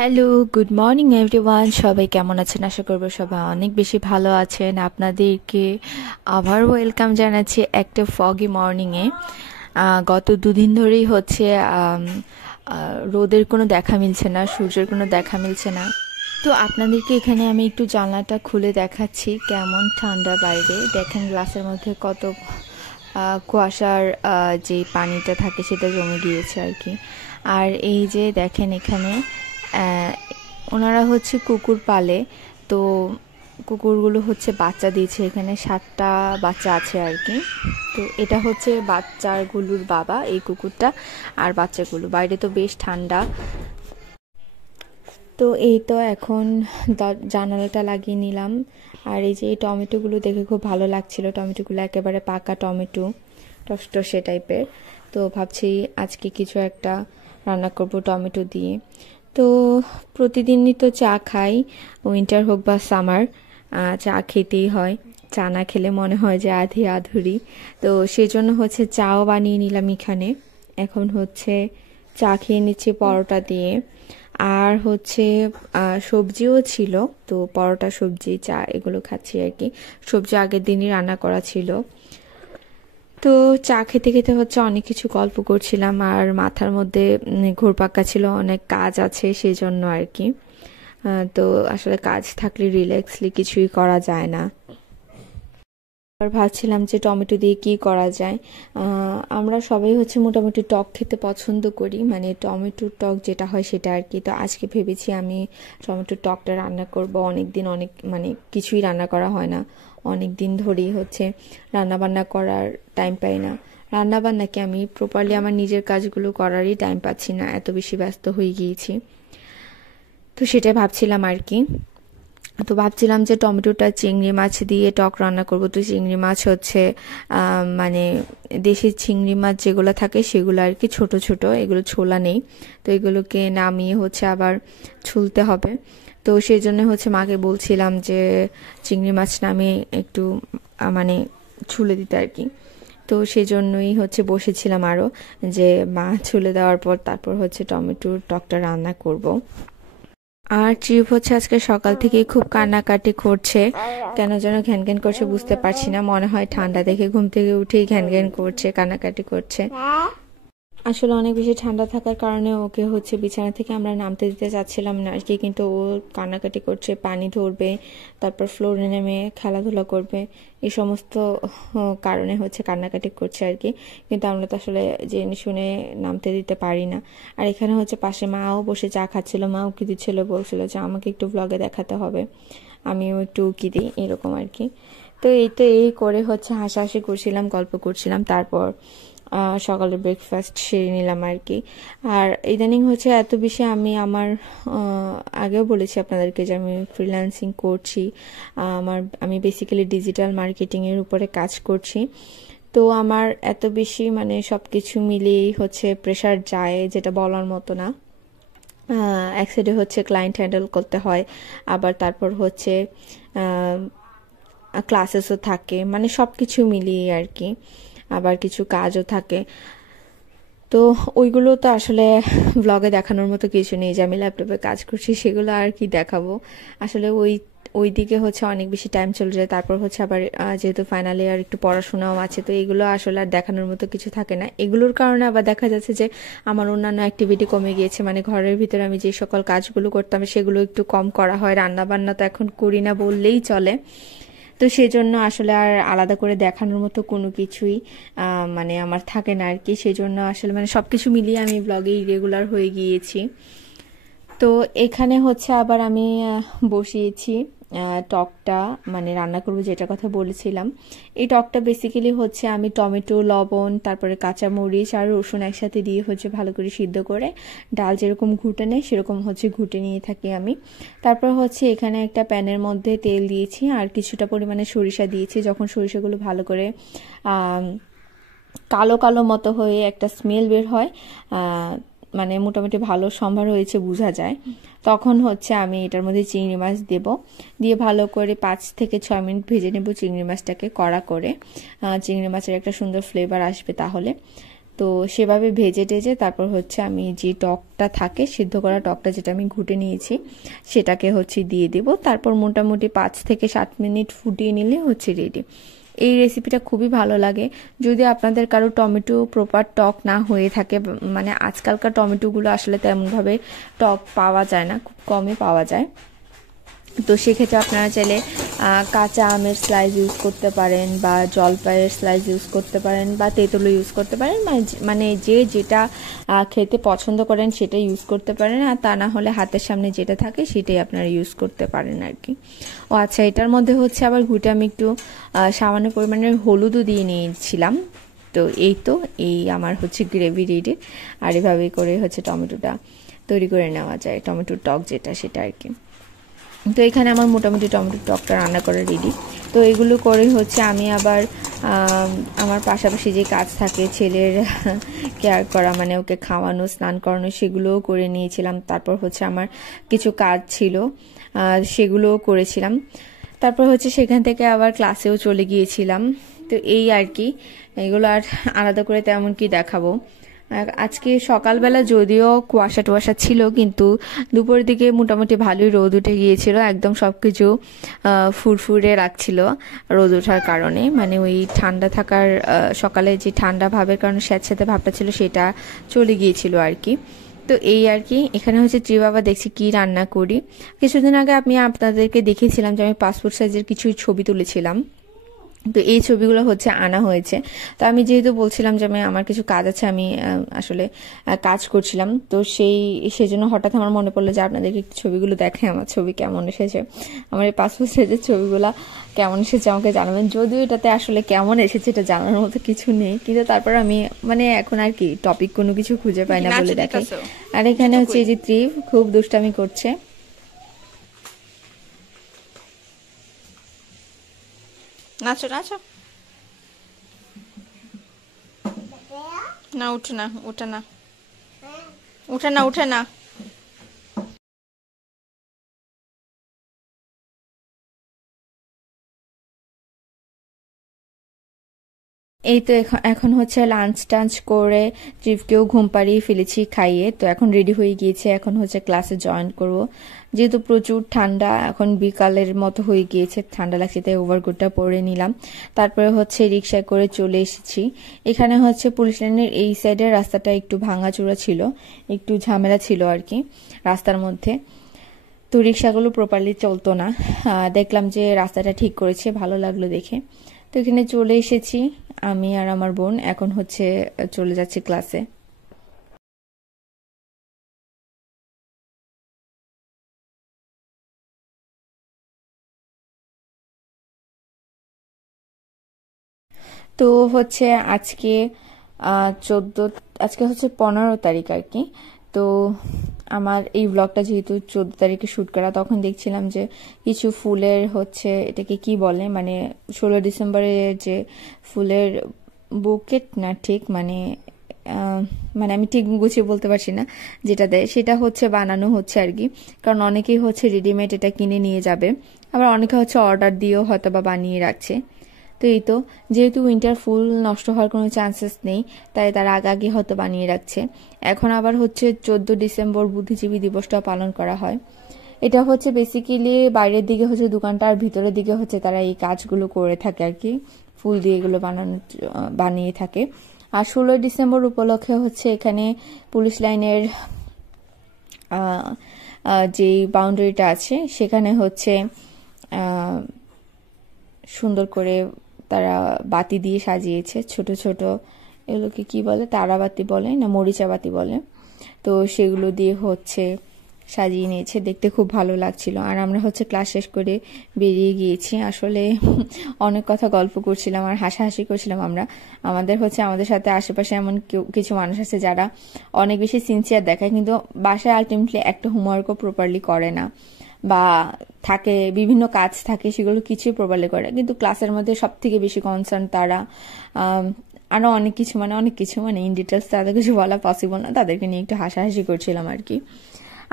Hello, good morning everyone. সবাই কেমন আছেন? আশা করব সবাই অনেক বেশি ভালো আছেন। আপনাদেরকে আবার ওয়েলকাম জানাচ্ছি একটা ফগি মর্নিংয়ে। গত দুদিন ধরেই হচ্ছে রোদের কোনো দেখা মিলছে না, সূর্যের কোনো দেখা মিলছে না। তো আপনাদেরকে এখানে আমি একটু জানলাটা খুলে দেখাচ্ছি কেমন ঠান্ডা বাইরে। দেখেন গ্লাসের মধ্যে কত কুয়াশার যে পানিটা থাকে সেটা জমে গিয়েছে আর কি। আর এই যে দেখেন এখানে আহ, ওনারা হচ্ছে কুকুর পালে। তো কুকুরগুলো হচ্ছে বাচ্চা দিয়েছে, এখানে 7টা বাচ্চা আছে আর কি। তো এটা হচ্ছে বাচ্চাগুলোর বাবা, এই কুকুরটা। আর বাচ্চাগুলো বাইরে তো বেশ ঠান্ডা। তো এই তো এখন জানালাটা লাগিয়ে নিলাম। আর এই যে এই টমেটোগুলো দেখে খুব ভালো লাগছিল, টমেটোগুলো একেবারে পাকা টমেটো, টসটসে টাইপের। তো ভাবছি আজকে কিছু একটা রান্না করব টমেটো দিয়ে। তো প্রতিদিনই তো চা খাই, উইন্টার হোক বা সামার, চা খেতেই হয়। চা না খেলে মনে হয় যে আধি আধুরি। তো সেজন্য হচ্ছে চাও বানিয়ে নিলাম এখানে। এখন হচ্ছে চা খেয়ে নিচ্ছি পরোটা দিয়ে। আর হচ্ছে সবজিও ছিল, তো পরোটা, সবজি, চা এগুলো খাচ্ছি আর কি। সবজি আগের দিনই রান্না করা ছিল। তো চা খেতে খেতে হচ্ছে অনেক কিছু গল্প করছিলাম, আর মাথার মধ্যে ঘুরপাক্কা ছিল, অনেক কাজ আছে সেই জন্য আর কি। তো আসলে কাজ থাকলে রিল্যাক্সলি কিছুই করা যায় না। আর ভাবছিলাম যে টমেটো দিয়ে কি করা যায়। আমরা সবাই হচ্ছে মোটামুটি টক খেতে পছন্দ করি, মানে টমেটোর টক যেটা হয় সেটা আর কি। তো আজকে ভেবেছি আমি টমেটোর টকটা রান্না করব। অনেক দিন অনেক মানে কিছুই রান্না করা হয় না, অনেক দিন ধরেই হচ্ছে রান্না বান্না করার টাইম পাই না। রান্না বান্নাকে আমি প্রপারলি আমার নিজের কাজগুলো করারই টাইম পাচ্ছি না, এত বেশি ব্যস্ত হয়ে গিয়েছি। তো সেটাই ভাবছিলাম আর কি। তো ভাবছিলাম যে টমেটোটা চিংড়ি মাছ দিয়ে টক রান্না করব। তো চিংড়ি মাছ হচ্ছে মানে দেশি চিংড়ি মাছ যেগুলো থাকে সেগুলো আর কি, ছোট ছোট, এগুলো ছোলা নেই। তো এগুলোকে নামিয়ে হচ্ছে আবার ছুলতে হবে। তো সেই জন্য হচ্ছে মাকে বলছিলাম যে চিংড়ি মাছ নামিয়ে একটু মানে ছুলে দিতে আর কি। তো সেই জন্যই হচ্ছে বসেছিলাম আরও, যে মা ছুলে দেওয়ার পর তারপর হচ্ছে টমেটোর টকটা রান্না করব। আর ট্রিপ হচ্ছে আজকে সকাল থেকে খুব কান্নাকাটি করছে, কেন যেন ঘ্যান ঘ্যান করছে বুঝতে পারছি না। মনে হয় ঠান্ডা দেখে ঘুম থেকে উঠেই ঘ্যান ঘ্যান করছে, কান্নাকাটি করছে। আসলে অনেক বেশি ঠান্ডা থাকার কারণে ওকে হচ্ছে বিছানা থেকে আমরা নামতে দিতে চাচ্ছিলাম না আর কি, কিন্তু ও কান্নাকাটি করছে, পানি ধরবে, তারপর ফ্লোরে নেমে খেলাধুলা করবে, এই সমস্ত কারণে হচ্ছে কান্নাকাটি করছে আর কি। কিন্তু আমরা তো আসলে জেনে শুনে নামতে দিতে পারি না। আর এখানে হচ্ছে পাশে মাও বসে চা খাচ্ছিল, মা উকি দিচ্ছিল, বলছিল যে আমাকে একটু ব্লগে দেখাতে হবে, আমিও একটু উকি দিই, এরকম আর কি। তো এই করে হচ্ছে হাসাহাসি করছিলাম, গল্প করছিলাম, তারপর সকালের ব্রেকফাস্ট সেরে নিলাম আর কি। আর ইদানিং হচ্ছে এত বেশি আমার আগেও বলেছি আপনাদেরকে যে আমি ফ্রিল্যান্সিং করছি। আমি বেসিক্যালি ডিজিটাল মার্কেটিংয়ের উপরে কাজ করছি। তো আমার এত বেশি মানে সব কিছু মিলিয়েই হচ্ছে প্রেশার যায়, যেটা বলার মতো না। এক সাইডে হচ্ছে ক্লায়েন্ট হ্যান্ডেল করতে হয়, আবার তারপর হচ্ছে ক্লাসেসও থাকে, মানে সব কিছু মিলিয়ে আর কি। আবার কিছু কাজও থাকে। তো ওইগুলো তো আসলে ব্লগে দেখানোর মতো কিছু নেই, যে আমি ল্যাপটপে কাজ করছি সেগুলো আর কি দেখাবো। আসলে ওই দিকে হচ্ছে অনেক বেশি টাইম চলে যায়। তারপর হচ্ছে আবার যেহেতু ফাইনাল ইয়ার একটু পড়াশোনাও আছে, তো এগুলো আসলে আর দেখানোর মতো কিছু থাকে না। এগুলোর কারণে আবার দেখা যাচ্ছে যে আমার অন্যান্য অ্যাক্টিভিটি কমে গিয়েছে, মানে ঘরের ভিতরে আমি যে সকল কাজগুলো করতাম সেগুলো একটু কম করা হয়। রান্না বান্না তো এখন করি না বললেই চলে। তো সেজন্য আসলে আর আলাদা করে দেখানোর মতো কোনো কিছুই মানে আমার থাকে না আর কি। সেজন্য আসলে মানে সবকিছু মিলিয়ে আমি ব্লগে ইরেগুলার হয়ে গিয়েছি। তো এখানে হচ্ছে আবার আমি বসিয়েছি টকটা, মানে রান্না করবো যেটার কথা বলেছিলাম। এই টকটা বেসিক্যালি হচ্ছে আমি টমেটো, লবণ, তারপরে কাঁচামরিচ আর রসুন একসাথে দিয়ে হচ্ছে ভালো করে সিদ্ধ করে, ডাল যেরকম ঘুটে নেয় সেরকম হচ্ছে ঘুটে নিয়ে থাকি আমি। তারপর হচ্ছে এখানে একটা প্যানের মধ্যে তেল দিয়েছি আর কিছুটা পরিমাণে সরিষা দিয়েছি। যখন সরিষাগুলো ভালো করে কালো কালো মতো হয়ে একটা স্মেল বের হয়, মানে মোটামুটি ভালো সম্ভার হয়েছে বোঝা যায়, তখন হচ্ছে আমি এটার মধ্যে চিংড়ি মাছ দেব। দিয়ে ভালো করে 5 থেকে 6 মিনিট ভেজে নেব চিংড়ি মাছটাকে কড়া করে। চিংড়ি মাছের একটা সুন্দর ফ্লেভার আসবে তাহলে। তো সেভাবে ভেজে টেজে তারপর হচ্ছে আমি যে টকটা থাকে, সিদ্ধ করা টকটা যেটা আমি ঘুটে নিয়েছি সেটাকে হচ্ছে দিয়ে দেব। তারপর মোটামুটি 5 থেকে 7 মিনিট ফুটিয়ে নিলে হচ্ছে রেডি। এই রেসিপিটা খুবই ভালো লাগে। যদি আপনাদের কারো টমেটো প্রপার টক না হয়ে থাকে, মানে আজকালকার টমেটোগুলো আসলে তেমনভাবে টক পাওয়া যায় না, খুব কমই পাওয়া যায়, তো সেক্ষেত্রে আপনারা চাইলে কাঁচা আমের স্লাইস ইউজ করতে পারেন, বা জলপাইয়ের স্লাইস ইউজ করতে পারেন, বা তেঁতুলো ইউজ করতে পারেন, মানে যে যেটা খেতে পছন্দ করেন সেটা ইউজ করতে পারেন, আর তা না হলে হাতের সামনে যেটা থাকে সেটাই আপনারা ইউজ করতে পারেন আর কি। ও আচ্ছা, এটার মধ্যে হচ্ছে আবার ঘুটে আমি একটু সামান্য পরিমাণের হলুদও দিয়ে নিয়েছিলাম। তো এই আমার হচ্ছে গ্রেভি রেডি। আর এভাবেই করে হচ্ছে টমেটোটা তৈরি করে নেওয়া যায়, টমেটোর টক যেটা সেটা আর কি। তো এখানে আমার মোটামুটি টমেটোর টকটা রান্না করা রেডি। তো এগুলো করে হচ্ছে আমি আবার আমার পাশাপাশি যে কাজ থাকে ছেলের কেয়ার করা, মানে ওকে খাওয়ানো, স্নান করানো, সেগুলোও করে নিয়েছিলাম। তারপর হচ্ছে আমার কিছু কাজ ছিল, সেগুলোও করেছিলাম। তারপর হচ্ছে সেখান থেকে আবার ক্লাসেও চলে গিয়েছিলাম। তো এই আর কি, এগুলো আর আলাদা করে তেমন কি দেখাবো। আজকে সকালবেলা যদিও কুয়াশা টুয়াশা ছিল, কিন্তু দুপুরের দিকে মোটামুটি ভালোই রোদ উঠে গিয়েছিল, একদম সবকিছু ফুরফুরে লাগছিল রোদ ওঠার কারণে। মানে ওই ঠান্ডা থাকার, সকালে যে ঠান্ডা ভাবের কারণে স্যাঁতস্যাঁতে ভাবটা ছিল সেটা চলে গিয়েছিল আর কি। তো এই আর কি। এখানে হচ্ছে জি বাবা দেখছি কি রান্না করি। কিছুদিন আগে আমি আপনাদেরকে দেখিয়েছিলাম যে আমি পাসপোর্ট সাইজের কিছু ছবি তুলেছিলাম, তো এই ছবিগুলো হচ্ছে আনা হয়েছে। তো আমি যেহেতু বলছিলাম যে আমার কিছু কাজ আছে, আমি আসলে কাজ করছিলাম, তো সেজন্য হঠাৎ আমার মনে পড়লো যে আপনাদেরকে একটু ছবিগুলো দেখে আমার ছবি কেমন এসেছে, আমার এই পাসপোর্ট সাইজের ছবিগুলো কেমন এসেছে আমাকে জানাবেন। যদিও এটাতে আসলে কেমন এসেছে এটা জানার মতো কিছু নেই, কিন্তু তারপর আমি মানে এখন আর কি টপিক কোনো কিছু খুঁজে পাই না বলে দেখাই। আর এখানে হচ্ছে এই যে ত্রিভ খুব দুষ্টামি করছে। নাচো নাচো। না উঠে না, উঠে না, উঠে না, উঠে না। এই তো এখন হচ্ছে লাঞ্চ টাঞ্চ করে ট্রিপকেও ঘুম পাড়িয়ে ফেলেছি খাইয়ে। তো এখন রেডি হয়ে গিয়েছে, এখন হচ্ছে ক্লাসে জয়েন করব। যেহেতু প্রচুর ঠান্ডা, এখন বিকালের মতো হয়ে গিয়েছে, ঠান্ডা লাগছে তাই ওভারকোটটা পরে নিলাম। তারপরে হচ্ছে রিক্সায় করে চলে এসেছি। এখানে হচ্ছে পুলিশ লাইনের এই সাইডের রাস্তাটা একটু ভাঙাচোরা ছিল, একটু ঝামেলা ছিল আর কি রাস্তার মধ্যে, তো রিক্সাগুলো প্রপারলি চলতো না। দেখলাম যে রাস্তাটা ঠিক করেছে, ভালো লাগলো দেখে। তো এখানে চলে এসেছি আমি আর আমার বোন, এখন হচ্ছে চলে যাচ্ছি ক্লাসে। তো হচ্ছে আজকে 14, আজকে হচ্ছে 15 তারিখ আর কি। তো আমার এই ব্লগটা যেহেতু 14 তারিখে শ্যুট করা, তখন দেখছিলাম যে কিছু ফুলের হচ্ছে, এটাকে কি বলে, মানে 16 ডিসেম্বরে যে ফুলের বুকেট না, ঠিক মানে মানে আমি ঠিক গুছিয়ে বলতে পারছি না, যেটা দেয় সেটা হচ্ছে বানানো হচ্ছে আর কি। কারণ অনেকেই হচ্ছে রেডিমেড এটা কিনে নিয়ে যাবে, আবার অনেকে হচ্ছে অর্ডার দিয়েও হয়তো বা বানিয়ে রাখছে। তো এই তো, যেহেতু উইন্টার ফুল নষ্ট হওয়ার কোনো চান্সেস নেই, তাই তারা আগে হয়তো বানিয়ে রাখছে। এখন আবার হচ্ছে 14 ডিসেম্বর বুদ্ধিজীবী দিবসটা পালন করা হয়। এটা হচ্ছে বেসিক্যালি বাইরের দিকে হচ্ছে দোকানটা, আর ভিতরের দিকে হচ্ছে তারা এই কাজগুলো করে থাকে আর কি, ফুল দিয়ে এগুলো বানিয়ে থাকে। আর 16 ডিসেম্বর উপলক্ষে হচ্ছে এখানে পুলিশ লাইনের যে বাউন্ডারিটা আছে সেখানে হচ্ছে সুন্দর করে তারা বাতি দিয়ে সাজিয়েছে, ছোট ছোট, এগুলোকে কি বলে, তারাবাতি বলে না মরিচা বাতি বলে, তো সেগুলো দিয়ে হচ্ছে সাজিয়ে নিয়েছে, দেখতে খুব ভালো লাগছিল। আর আমরা হচ্ছে ক্লাস শেষ করে বেরিয়ে গিয়েছি। আসলে অনেক কথা গল্প করছিলাম আর হাসাহাসি করছিলাম আমরা। আমাদের সাথে আশেপাশে এমন কিছু মানুষ আছে যারা অনেক বেশি সিনসিয়ার দেখায়, কিন্তু বাসায় আলটিমেটলি একটা হোমওয়ার্কও প্রপারলি করে না, বা থাকে বিভিন্ন কাজ থাকে সেগুলো কিছুই প্রপারলি করে, কিন্তু ক্লাসের মধ্যে সব থেকে বেশি কনসার্ন তারা। আরো অনেক কিছু মানে ইন ডিটেলস তাদের কিছু বলা পসিবল না, তাদেরকে নিয়ে একটু হাসাহাসি করছিলাম আর কি।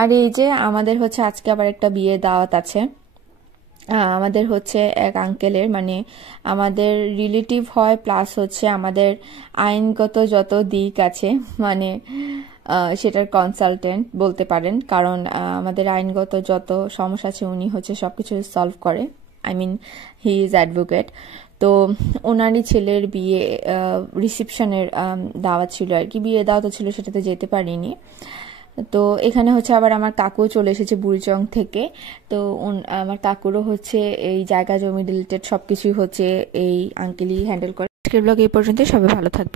আর এই যে আমাদের হচ্ছে আজকে আবার একটা বিয়ে দাওয়াত আছে, আমাদের হচ্ছে এক আঙ্কেলের, মানে আমাদের রিলেটিভ হয়, প্লাস হচ্ছে আমাদের আইনগত যত দিক আছে, মানে সেটার কনসালটেন্ট বলতে পারেন, কারণ আমাদের আইনগত যত সমস্যা আছে উনি হচ্ছে সবকিছু সলভ করে। I mean, he is advocate. তো ওনারই ছেলের বিয়ে রিসেপশনের দাওয়াত ছিল আর কি, বিয়ে দাওয়াত ছিল, সেটাতে যেতে পারিনি। তো এখানে হচ্ছে আবার আমার কাকু চলে এসেছে বুড়িচং থেকে। তো আমার কাকুরও হচ্ছে এই জায়গা জমি রিলেটেড সবকিছুই হচ্ছে এই আঙ্কেলই হ্যান্ডেল করে। আজকের ব্লগ এই পর্যন্ত, সবাই ভালো থাকবে।